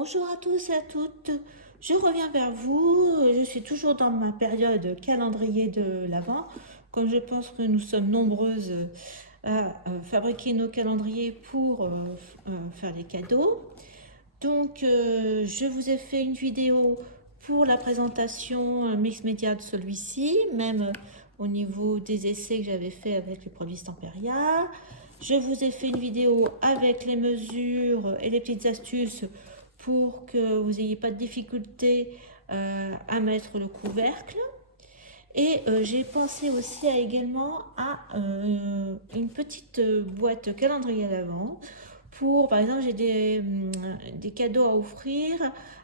Bonjour à tous et à toutes, je reviens vers vous, je suis toujours dans ma période calendrier de l'Avent, comme je pense que nous sommes nombreuses à fabriquer nos calendriers pour faire les cadeaux. Donc je vous ai fait une vidéo pour la présentation mix média de celui-ci, même au niveau des essais que j'avais fait avec les produits Stamperia. Je vous ai fait une vidéo avec les mesures et les petites astuces pour que vous n'ayez pas de difficulté à mettre le couvercle. Et j'ai pensé aussi également à une petite boîte calendrier à l'avant pour, par exemple, j'ai des cadeaux à offrir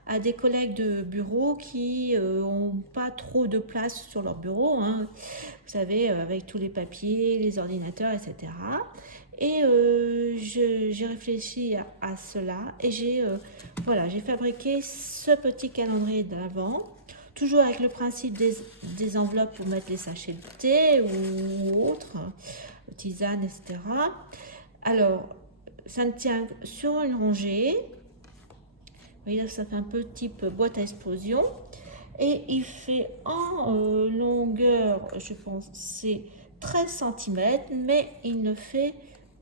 à des collègues de bureau qui n'ont pas trop de place sur leur bureau, hein, vous savez, avec tous les papiers, les ordinateurs, etc. Et j'ai réfléchi à cela et j'ai fabriqué ce petit calendrier d'avant, toujours avec le principe des enveloppes pour mettre les sachets de thé ou autres, tisanes, etc. Alors, ça ne tient sur une rangée. Vous voyez, ça fait un peu type boîte à explosion. Et il fait en longueur, je pense, c'est 13 cm, mais il ne fait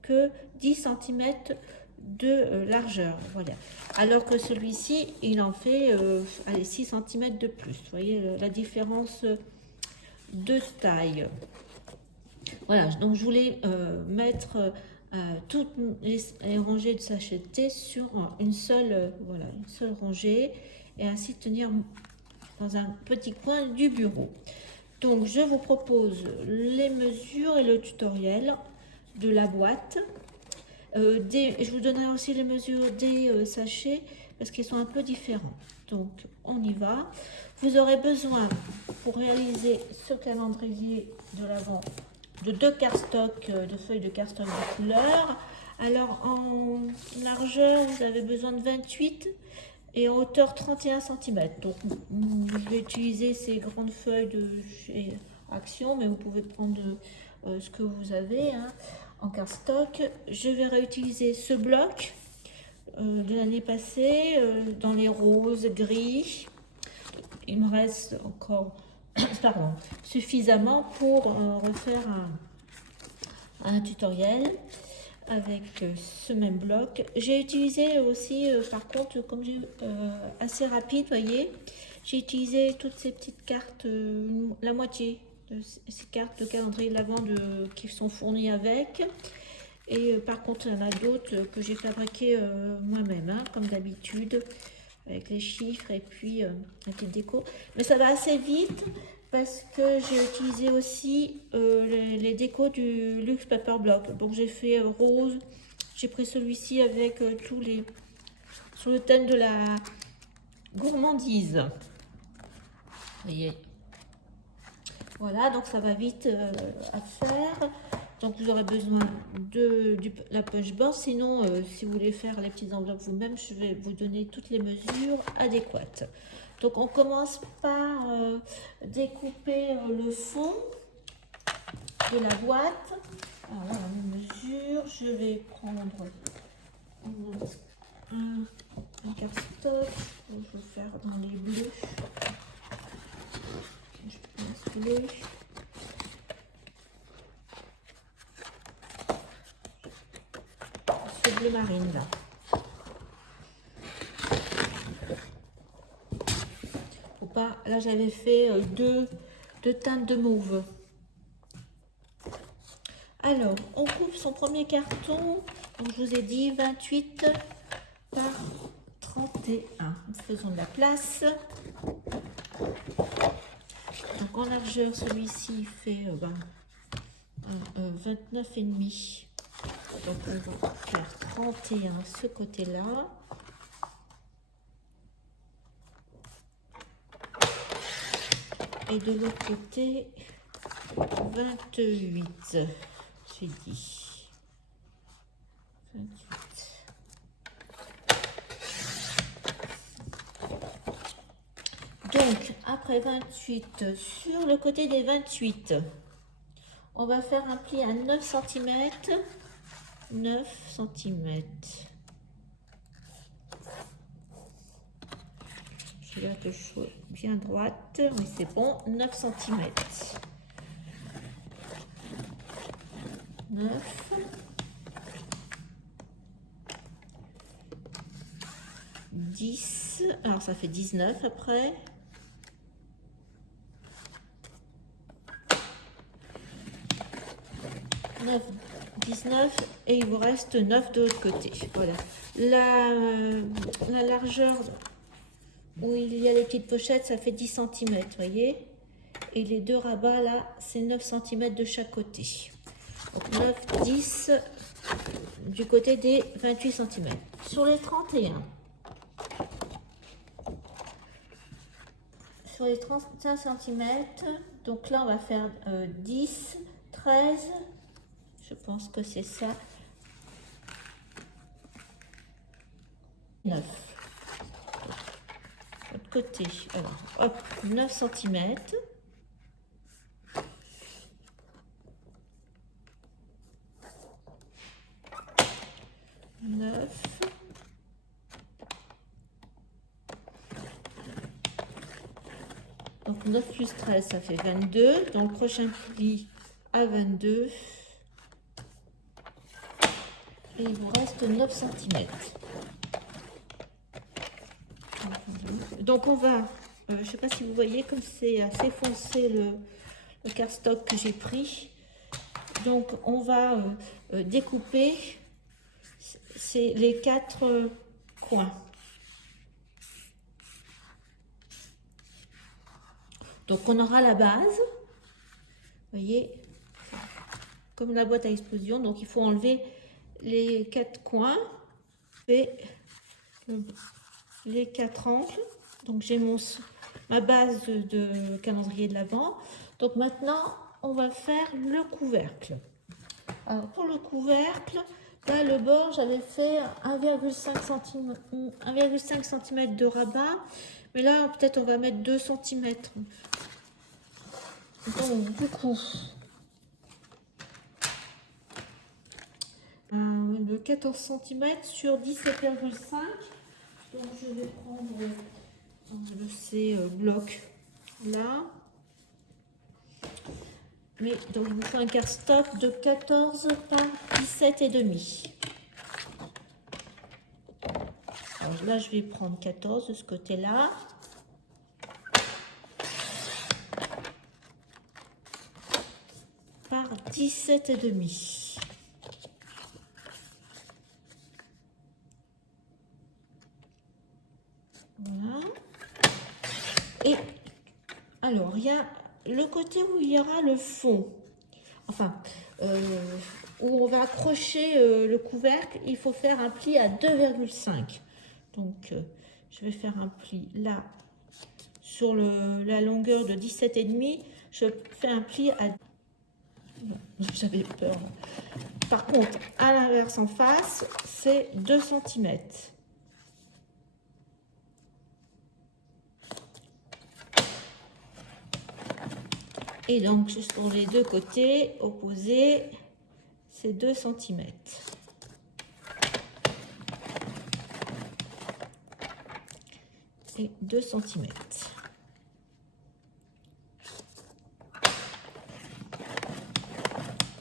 que 10 cm de largeur. Voilà. Alors que celui-ci, il en fait 6 cm de plus. Vous voyez la différence de taille. Voilà, donc je voulais mettre toutes les rangées de sachets de thé sur une seule rangée et ainsi tenir dans un petit coin du bureau. Donc je vous propose les mesures et le tutoriel de la boîte. Je vous donnerai aussi les mesures des sachets parce qu'ils sont un peu différents. Donc on y va. Vous aurez besoin pour réaliser ce calendrier de l'Avent de 2 cardstocks, de feuilles de cardstock de couleur. Alors en largeur, vous avez besoin de 28 et en hauteur 31 cm. Donc je vais utiliser ces grandes feuilles de chez Action, mais vous pouvez prendre ce que vous avez hein, en cardstock. Je vais réutiliser ce bloc de l'année passée dans les roses, gris. Il me reste encore suffisamment pour refaire un tutoriel avec ce même bloc. J'ai utilisé aussi, par contre, comme j'ai assez rapide, voyez, j'ai utilisé toutes ces petites cartes, la moitié de ces cartes de calendrier de l'Avent qui sont fournies avec. Et par contre, il y en a d'autres que j'ai fabriquées moi-même, hein, comme d'habitude, avec les chiffres et puis la petite déco. Mais ça va assez vite parce que j'ai utilisé aussi les décos du Luxe Paper Block. Donc j'ai fait rose, j'ai pris celui-ci avec tous les sur le thème de la gourmandise. Vous voyez. Voilà, donc ça va vite à faire. Donc vous aurez besoin de la punchboard. Sinon, si vous voulez faire les petites enveloppes vous-même, je vais vous donner toutes les mesures adéquates. Donc on commence par découper le fond de la boîte. Alors voilà mes mesures. Je vais prendre un cardstock. Je vais faire dans les bleus. Je pense bleu. Ce bleu marine là. Faut pas. Là j'avais fait deux teintes de mauve. Alors, on coupe son premier carton, donc je vous ai dit 28 par 31. Faisons de la place. Donc en largeur, celui-ci fait 29,5. Donc on va faire 31 ce côté-là. Et de l'autre côté, 28. J'ai dit 28. Donc, après 28, sur le côté des 28, on va faire un pli à 9 cm. 9 cm. la touche bien droite. Oui, c'est bon. 9 cm. 9. 10. Alors, ça fait 19 après. 9, 19 et il vous reste 9 de l'autre côté. Voilà. La largeur où il y a les petites pochettes, ça fait 10 cm, voyez. Et les deux rabats là, c'est 9 cm de chaque côté. Donc 9, 10 du côté des 28 cm. Sur les 31. Sur les 35 cm, donc là on va faire 10, 13. Je pense que c'est ça. 9. L'autre côté. Alors, hop, 9 cm. Donc 9 plus 13, ça fait 22. Dans le prochain pli à 22. Et il vous reste 9 cm. Donc on va, je ne sais pas si vous voyez comme c'est assez foncé le cardstock que j'ai pris. Donc on va découper les 4 coins. Donc on aura la base, vous voyez, comme la boîte à explosion. Donc il faut enlever les 4 coins et les 4 angles. Donc j'ai ma base de calendrier de l'Avent. Donc maintenant on va faire le couvercle. Alors pour le couvercle, là le bord j'avais fait 1,5 cm de rabat, mais là peut-être on va mettre 2 cm. Donc du coup de 14 cm sur 17,5. Donc je vais prendre ces blocs là. Mais donc il vous faut un cardstock de 14 par 17,5. Alors là je vais prendre 14 de ce côté-là. Par 17,5. Voilà. Et alors il y a le côté où il y aura le fond, enfin où on va accrocher le couvercle, il faut faire un pli à 2,5. Donc je vais faire un pli là sur la longueur de 17,5. Je fais un pli à... J'avais peur. Par contre, à l'inverse en face, c'est 2 cm. Et donc, sur les deux côtés opposés, c'est 2 cm. Et 2 cm.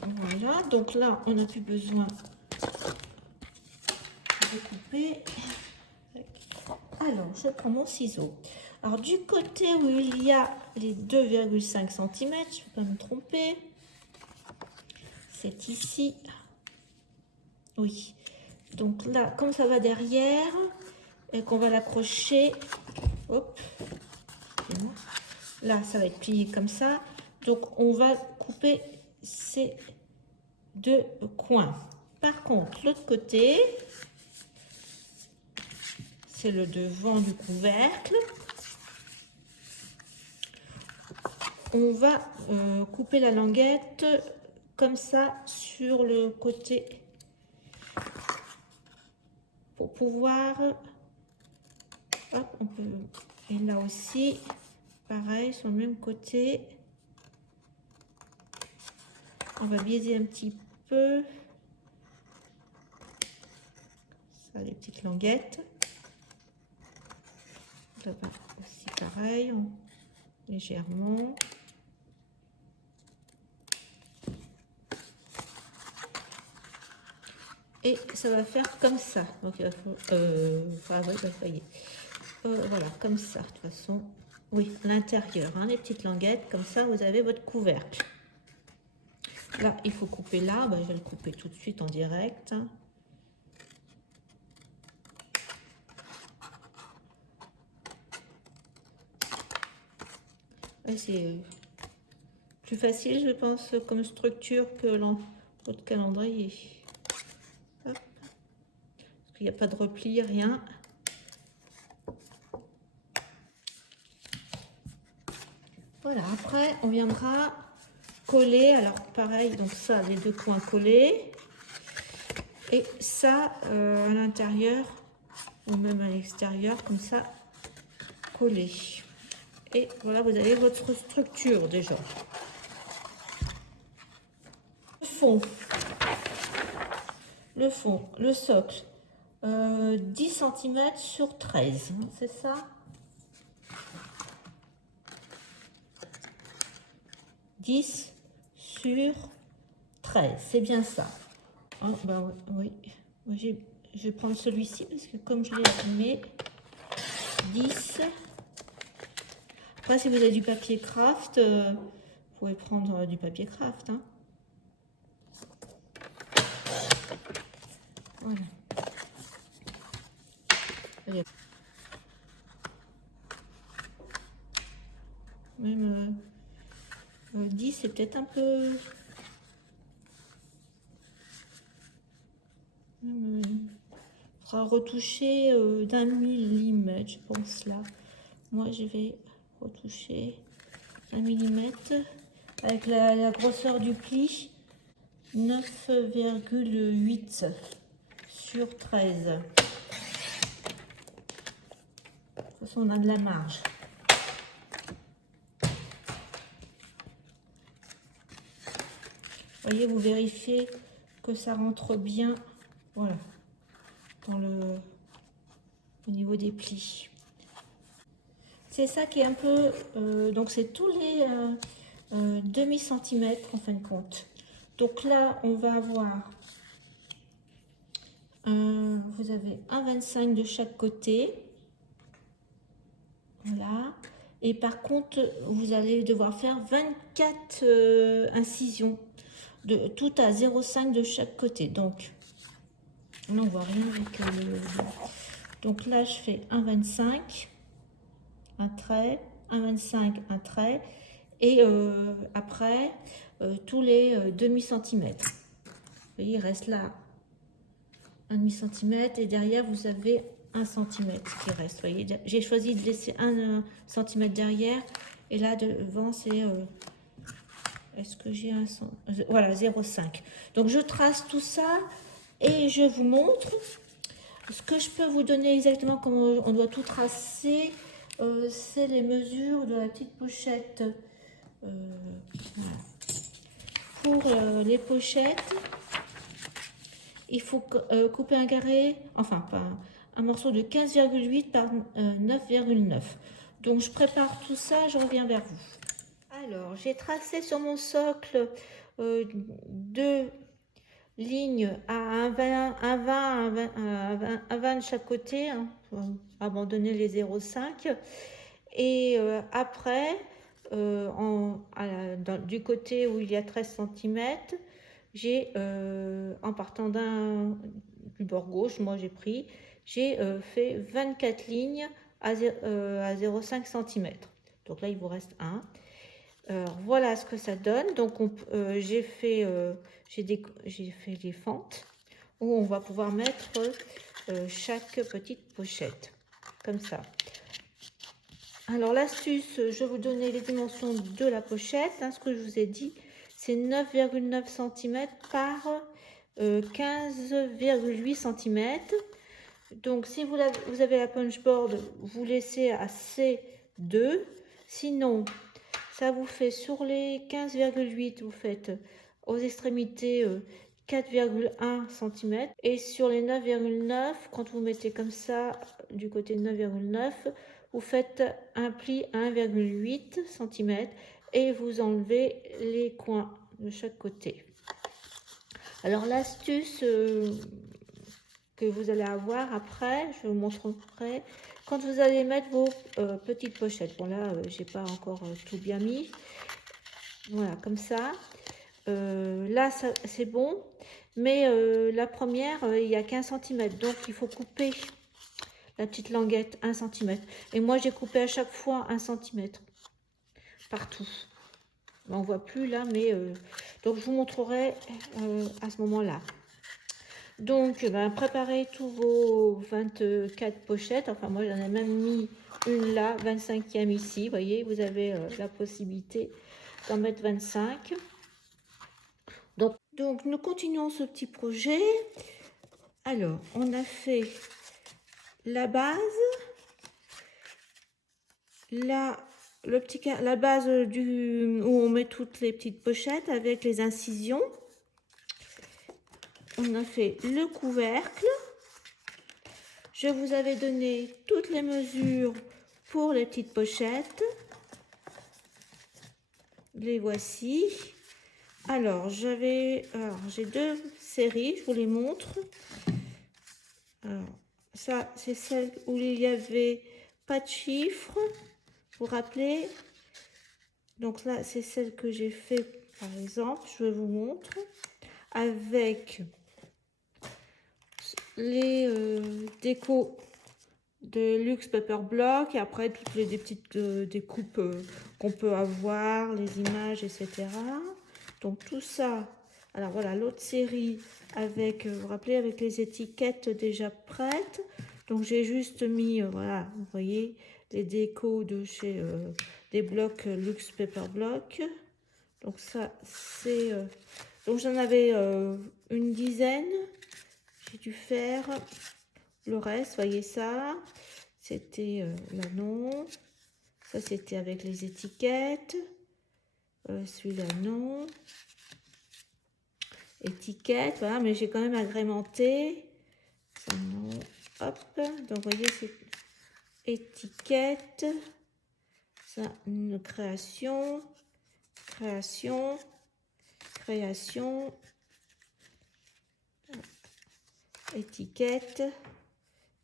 Voilà, donc là, on n'a plus besoin de couper. Alors, je prends mon ciseau. Alors, du côté où il y a les 2,5 cm, je ne vais pas me tromper, c'est ici. Oui. Donc là, comme ça va derrière, et qu'on va l'accrocher, hop, là, ça va être plié comme ça. Donc, on va couper ces 2 coins. Par contre, l'autre côté, c'est le devant du couvercle. On va couper la languette comme ça sur le côté pour pouvoir... Hop, on peut... Et là aussi, pareil, sur le même côté. On va biaiser un petit peu. Ça, les petites languettes. Là-bas aussi pareil, légèrement. Et ça va faire comme ça. Donc il faut, voyez. Voilà, comme ça, de toute façon. Oui, l'intérieur, hein, les petites languettes, comme ça, vous avez votre couvercle. Là, il faut couper là. Ben, je vais le couper tout de suite en direct. Ouais, c'est plus facile, je pense, comme structure que l'autre calendrier. Hop. Parce qu'il n'y a pas de repli, rien. Voilà, après, on viendra coller. Alors, pareil, donc ça, les deux coins collés. Et ça, à l'intérieur, ou même à l'extérieur, comme ça, collé. Et voilà, vous avez votre structure déjà. Le fond, le socle, 10 cm sur 13, c'est ça? 10 sur 13, c'est bien ça. Oh, bah oui, je vais prendre celui-ci parce que comme je l'ai imprimé, 10. Après, si vous avez du papier craft, vous pouvez prendre du papier craft. Hein. Voilà. Même 10, c'est peut-être un peu... Il faudra retoucher d'1 millimètre, je pense là. Moi, je vais retoucher 1 millimètre avec la grosseur du pli, 9,8 sur 13. De toute façon, on a de la marge. Vous voyez, vous vérifiez que ça rentre bien, voilà, au niveau des plis. C'est ça qui est un peu, donc c'est tous les demi-centimètres en fin de compte. Donc là, on va avoir, vous avez 1,25 de chaque côté, voilà. Et par contre, vous allez devoir faire 24 incisions, tout à 0,5 de chaque côté. Donc, là, on voit rien avec le... Donc là, je fais 1,25, un trait, 1,25, un trait. Et après, tous les demi-centimètres. Vous voyez, il reste là un demi-centimètre. Et derrière, vous avez 1 centimètre qui reste. Vous voyez, j'ai choisi de laisser 1 centimètre derrière. Et là, devant, c'est... est-ce que j'ai un... Voilà, 0,5. Donc, je trace tout ça et je vous montre. Ce que je peux vous donner exactement comment on doit tout tracer, c'est les mesures de la petite pochette. Voilà. Pour les pochettes, il faut couper un carré, enfin pas un morceau de 15,8 par 9,9. Donc je prépare tout ça, je reviens vers vous. Alors j'ai tracé sur mon socle deux lignes à 1,20 de chaque côté, hein, pour abandonner les 0,5. Et après, du côté où il y a 13 cm, j'ai, en partant du bord gauche, moi j'ai pris, j'ai fait 24 lignes à 0,5 cm. Donc là, il vous reste 1. Voilà ce que ça donne. Donc j'ai fait les fentes où on va pouvoir mettre chaque petite pochette, comme ça. Alors l'astuce, je vais vous donner les dimensions de la pochette. Hein, ce que je vous ai dit, c'est 9,9 cm par 15,8 cm. Donc si vous avez la punchboard, vous laissez à C2. Sinon, ça vous fait sur les 15,8, vous faites aux extrémités 4,1 cm. Et sur les 9,9, quand vous mettez comme ça, du côté de 9,9, vous faites un pli à 1,8 cm et vous enlevez les coins de chaque côté. Alors l'astuce que vous allez avoir après, je vous montrerai quand vous allez mettre vos petites pochettes. Bon là, j'ai pas encore tout bien mis. Voilà, comme ça. Là, c'est bon. Mais la première, il y a qu'1 cm. Donc, il faut couper la petite languette 1 cm. Et moi, j'ai coupé à chaque fois 1 cm. Partout. On ne voit plus là, mais... donc, je vous montrerai à ce moment-là. Donc, préparez tous vos 24 pochettes. Enfin, moi, j'en ai même mis une là, 25e ici. Vous voyez, vous avez la possibilité d'en mettre 25. Donc, nous continuons ce petit projet. Alors, on a fait la base, la base où on met toutes les petites pochettes avec les incisions. On a fait le couvercle. Je vous avais donné toutes les mesures pour les petites pochettes. Les voici. Alors, j'ai 2 séries, je vous les montre. Alors, ça, c'est celle où il n'y avait pas de chiffres, vous vous rappelez? Donc là, c'est celle que j'ai fait, par exemple, je vous montre, avec les décos de Luxe Paper Block, et après toutes les petites découpes qu'on peut avoir, les images, etc. Donc tout ça, alors voilà, l'autre série avec, vous vous rappelez, avec les étiquettes déjà prêtes. Donc j'ai juste mis, voilà, vous voyez, les décos de chez des blocs Luxe Paper Block. Donc ça, c'est... donc j'en avais une dizaine. J'ai dû faire le reste, voyez ça. C'était l'anneau. Ça, c'était avec les étiquettes. Celui-là, non. Étiquette, voilà, mais j'ai quand même agrémenté. Ça, non. Hop. Donc, vous voyez, c'est étiquette. Ça, une création. Création. Création. Étiquette.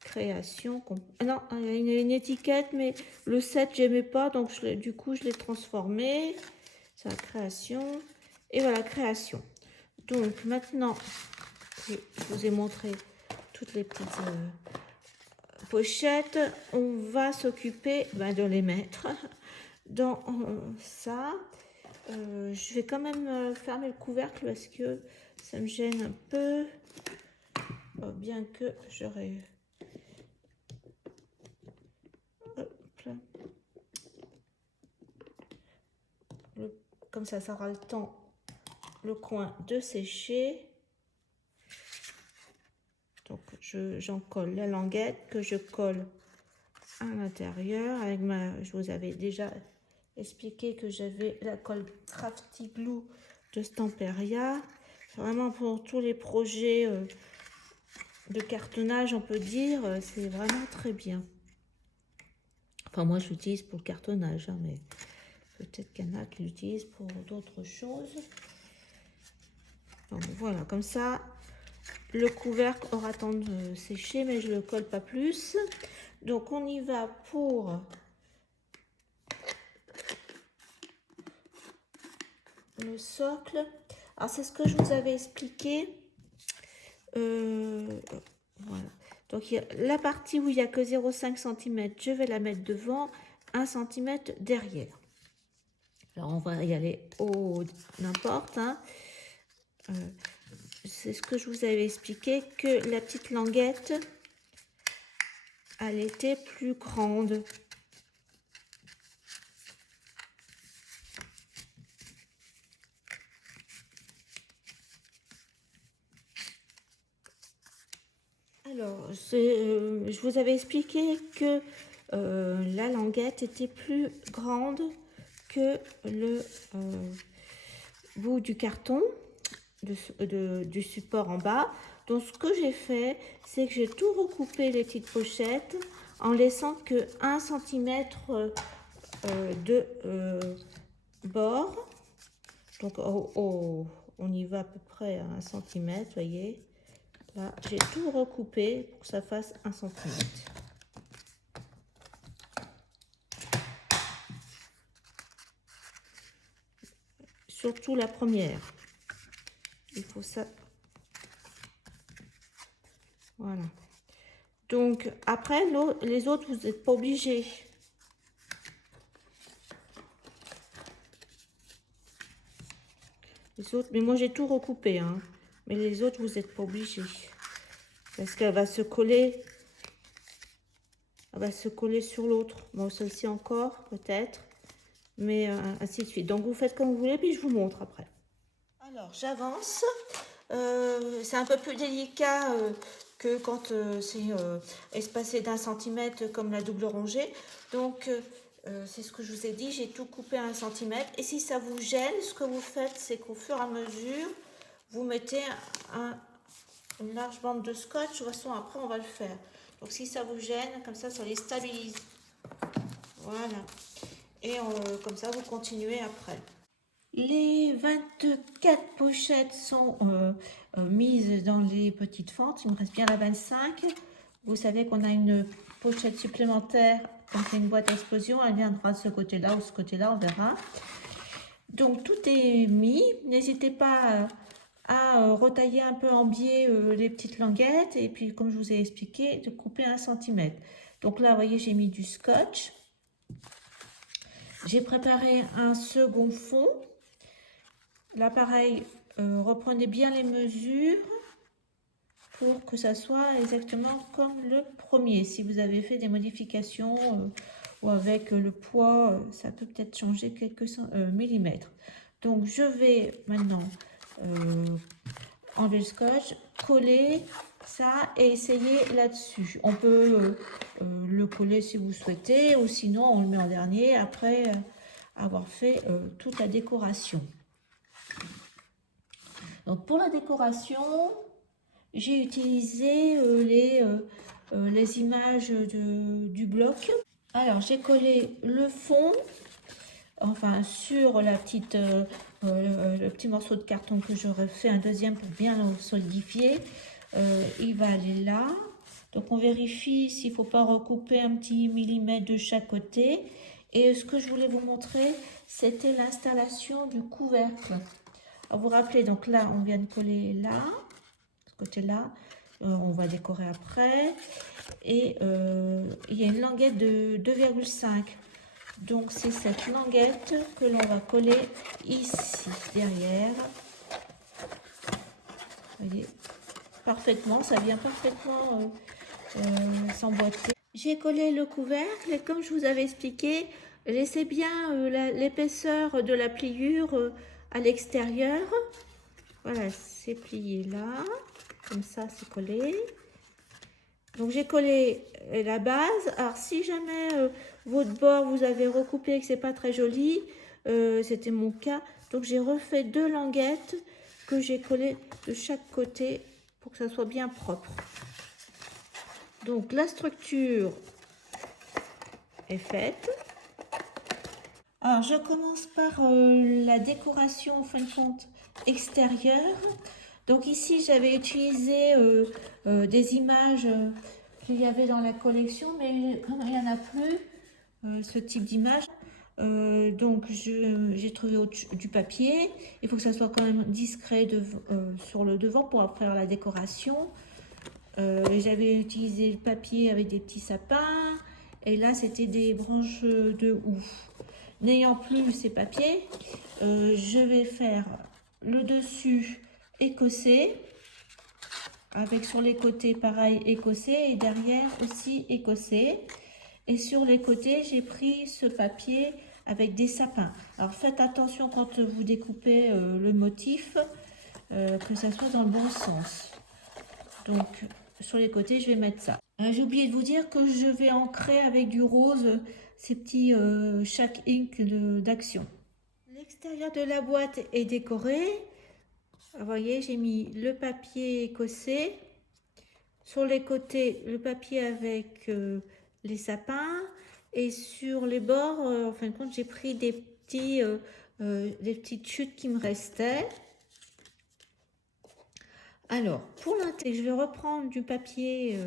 Création. Ah non, il y a une étiquette, mais le 7, j'aimais pas, donc du coup, je l'ai transformé. Ça, création. Et voilà, création. Donc, maintenant, je vous ai montré toutes les petites pochettes. On va s'occuper de les mettre dans ça. Je vais quand même fermer le couvercle parce que ça me gêne un peu. Bien que j'aurais... Comme ça aura le temps, le coin de sécher. Donc, j'en colle la languette que je colle à l'intérieur. Avec je vous avais déjà expliqué que j'avais la colle Crafty Glue de Stamperia. Vraiment pour tous les projets de cartonnage, on peut dire, c'est vraiment très bien. Enfin, moi, je l'utilise pour le cartonnage, hein, mais peut-être qu'il y en a qui l'utilisent pour d'autres choses. Donc, voilà, comme ça, le couvercle aura temps de sécher, mais je ne le colle pas plus. Donc, on y va pour le socle. Alors, c'est ce que je vous avais expliqué. Voilà. Donc, il y a la partie où il n'y a que 0,5 cm, je vais la mettre devant, 1 cm derrière. Alors, on va y aller au n'importe. Hein. C'est ce que je vous avais expliqué, que la petite languette, elle était plus grande. Alors, je vous avais expliqué que la languette était plus grande que le bout du carton. du support en bas. Donc ce que j'ai fait, c'est que j'ai tout recoupé les petites pochettes en laissant que 1 cm de bord. Donc on y va à peu près à 1 cm, voyez. Là, j'ai tout recoupé pour que ça fasse 1 cm. Surtout la première. Il faut ça. Voilà. Donc, après, les autres, vous n'êtes pas obligés. Les autres, mais moi, j'ai tout recoupé, hein. Mais les autres, vous n'êtes pas obligés. Parce qu'elle va se coller. Elle va se coller sur l'autre. Bon, celle-ci encore, peut-être. Mais ainsi de suite. Donc, vous faites comme vous voulez, puis je vous montre après. Alors, j'avance. C'est un peu plus délicat que quand c'est espacé d'1 centimètre comme la double rangée. Donc, c'est ce que je vous ai dit, j'ai tout coupé à 1 centimètre. Et si ça vous gêne, ce que vous faites, c'est qu'au fur et à mesure, vous mettez une large bande de scotch. De toute façon, après, on va le faire. Donc, si ça vous gêne, comme ça les stabilise. Voilà. Et comme ça, vous continuez après. Les 24 pochettes sont mises dans les petites fentes. Il me reste bien la 25. Vous savez qu'on a une pochette supplémentaire quand c'est une boîte à explosion. Elle viendra de ce côté-là ou ce côté-là, on verra. Donc tout est mis. N'hésitez pas à retailler un peu en biais les petites languettes. Et puis comme je vous ai expliqué, de couper 1 cm. Donc là, vous voyez, j'ai mis du scotch. J'ai préparé un second fond. Là, pareil, reprenez bien les mesures pour que ça soit exactement comme le premier. Si vous avez fait des modifications ou avec le poids, ça peut peut-être changer quelques millimètres. Donc, je vais maintenant enlever le scotch, coller ça et essayer là-dessus. On peut le coller si vous souhaitez ou sinon on le met en dernier après avoir fait toute la décoration. Donc pour la décoration, j'ai utilisé les images du bloc. Alors j'ai collé le fond, enfin sur la petite, le petit morceau de carton que j'aurais fait un deuxième pour bien le solidifier. Il va aller là. Donc on vérifie s'il ne faut pas recouper un petit millimètre de chaque côté. Et ce que je voulais vous montrer, c'était l'installation du couvercle. Alors, vous vous rappelez, donc là, on vient de coller là, ce côté-là. On va décorer après. Et il y a une languette de 2,5. Donc, c'est cette languette que l'on va coller ici, derrière. Vous voyez, parfaitement, ça vient parfaitement s'emboîter. J'ai collé le couvercle et comme je vous avais expliqué, laissez bien l'épaisseur de la pliure à l'extérieur. Voilà, c'est plié là, comme ça c'est collé. Donc j'ai collé la base. Alors si jamais votre bord vous avez recoupé et que c'est pas très joli, c'était mon cas. Donc j'ai refait 2 languettes que j'ai collées de chaque côté pour que ça soit bien propre. Donc la structure est faite. Alors je commence par la décoration en fin de compte extérieure. Donc ici j'avais utilisé des images qu'il y avait dans la collection, mais comme il n'y en a plus ce type d'image, donc j'ai trouvé du papier. Il faut que ça soit quand même discret sur le devant pour faire la décoration. J'avais utilisé le papier avec des petits sapins et là c'était des branches de houx. N'ayant plus ces papiers, je vais faire le dessus écossais avec sur les côtés pareil écossais et derrière aussi écossais. Et sur les côtés, j'ai pris ce papier avec des sapins. Alors faites attention quand vous découpez le motif, que ça soit dans le bon sens. Donc sur les côtés, je vais mettre ça. J'ai oublié de vous dire que je vais ancrer avec du rose ces petits chaque ink d'action. L'extérieur de la boîte est décoré. Vous voyez, j'ai mis le papier écossais. Sur les côtés, le papier avec les sapins. Et sur les bords, en fin de compte, j'ai pris des petites chutes qui me restaient. Alors, pour l'intérieur, je vais reprendre du papier,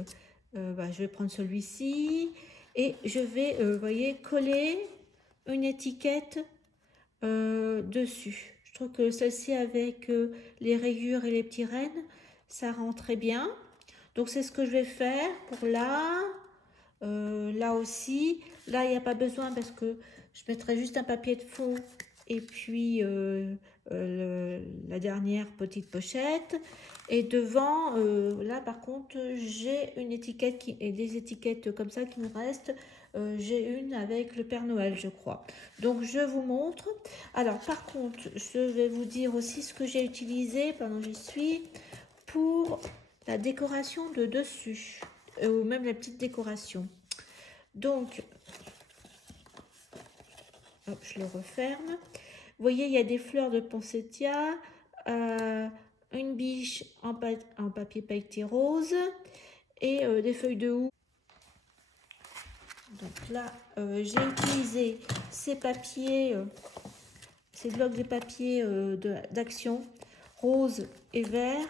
je vais prendre celui-ci et je vais, vous voyez, coller une étiquette dessus. Je trouve que celle-ci avec les rayures et les petits rennes, ça rend très bien. Donc, c'est ce que je vais faire pour là. Là aussi, là, il n'y a pas besoin parce que je mettrai juste un papier de fond et puis la dernière petite pochette. Et devant, là par contre, j'ai une étiquette et des étiquettes comme ça qui me restent. J'ai une avec le Père Noël, je crois. Donc je vous montre. Alors par contre, je vais vous dire aussi ce que j'ai utilisé pendant que j'y suis pour la décoration de dessus, ou même la petite décoration. Donc, hop, je le referme. Vous voyez, il y a des fleurs de poinsettia, une biche en papier pailleté rose et des feuilles de houx. Donc là, j'ai utilisé ces papiers, ces blocs de papier d'action rose et vert.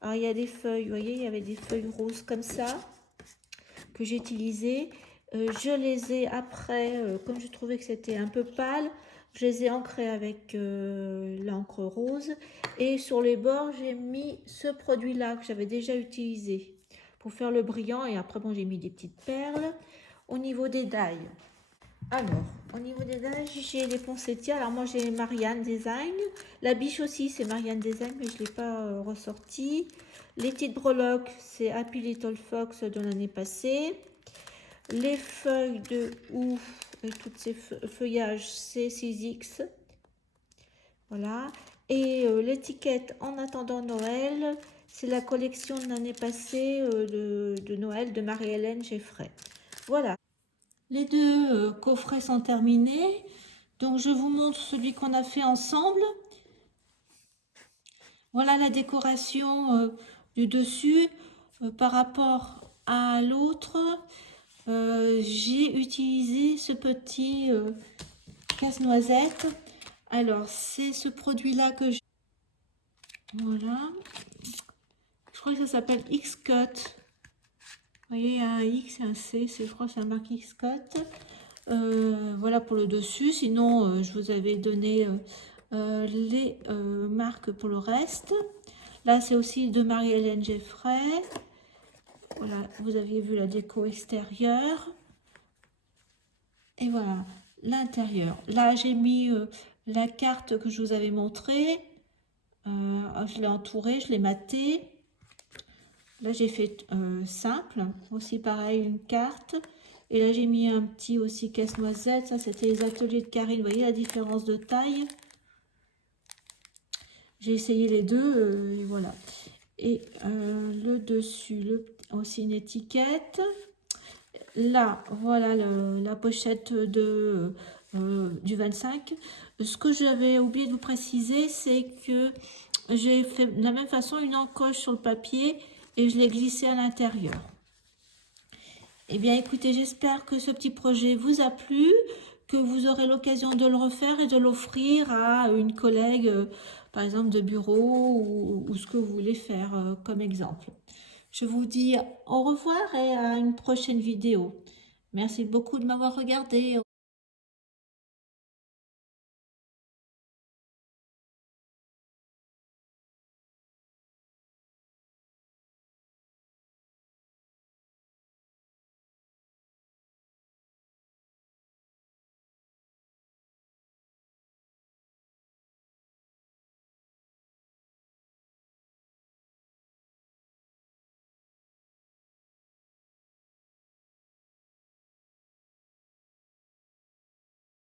Alors, il y a des feuilles, vous voyez, il y avait des feuilles roses comme ça que j'ai utilisées. Je les ai après, comme je trouvais que c'était un peu pâle, je les ai ancrés avec l'encre rose. Et sur les bords, j'ai mis ce produit-là que j'avais déjà utilisé pour faire le brillant. Et après, bon, j'ai mis des petites perles. Au niveau des dailles, alors, au niveau des dailles, j'ai les poinsettias. Alors moi, j'ai Marianne Design. La biche aussi, c'est Marianne Design, mais je ne l'ai pas ressorti. Les petites breloques, c'est Happy Little Fox de l'année passée. Les feuilles de houx et tous ces feuillages, c'est 6X. Voilà. Et l'étiquette En attendant Noël, c'est la collection de l'année passée de Noël de Marie-Hélène Geffray. Voilà. Les deux coffrets sont terminés. Donc, je vous montre celui qu'on a fait ensemble. Voilà la décoration du dessus par rapport à l'autre. J'ai utilisé ce petit casse-noisette. Alors, c'est ce produit-là que j'ai. Voilà. Je crois que ça s'appelle X-Cut. Vous voyez, il y a un X et un C. Je crois que c'est la marque X-Cut. Voilà pour le dessus. Sinon, je vous avais donné les marques pour le reste. Là, c'est aussi de Marie-Hélène Geffray. Voilà, vous aviez vu la déco extérieure. Et voilà, l'intérieur. Là, j'ai mis la carte que je vous avais montrée. Je l'ai entourée, je l'ai matée. Là, j'ai fait simple. Aussi, pareil, une carte. Et là, j'ai mis un petit aussi casse-noisette. Ça, c'était les ateliers de Karine. Vous voyez la différence de taille? J'ai essayé les deux, et voilà. Et le dessus, aussi une étiquette. Là, voilà la pochette du 25. Ce que j'avais oublié de vous préciser, c'est que j'ai fait de la même façon une encoche sur le papier et je l'ai glissé à l'intérieur. Eh bien, écoutez, j'espère que ce petit projet vous a plu, que vous aurez l'occasion de le refaire et de l'offrir à une collègue, par exemple de bureau ou ce que vous voulez faire comme exemple. Je vous dis au revoir et à une prochaine vidéo. Merci beaucoup de m'avoir regardé.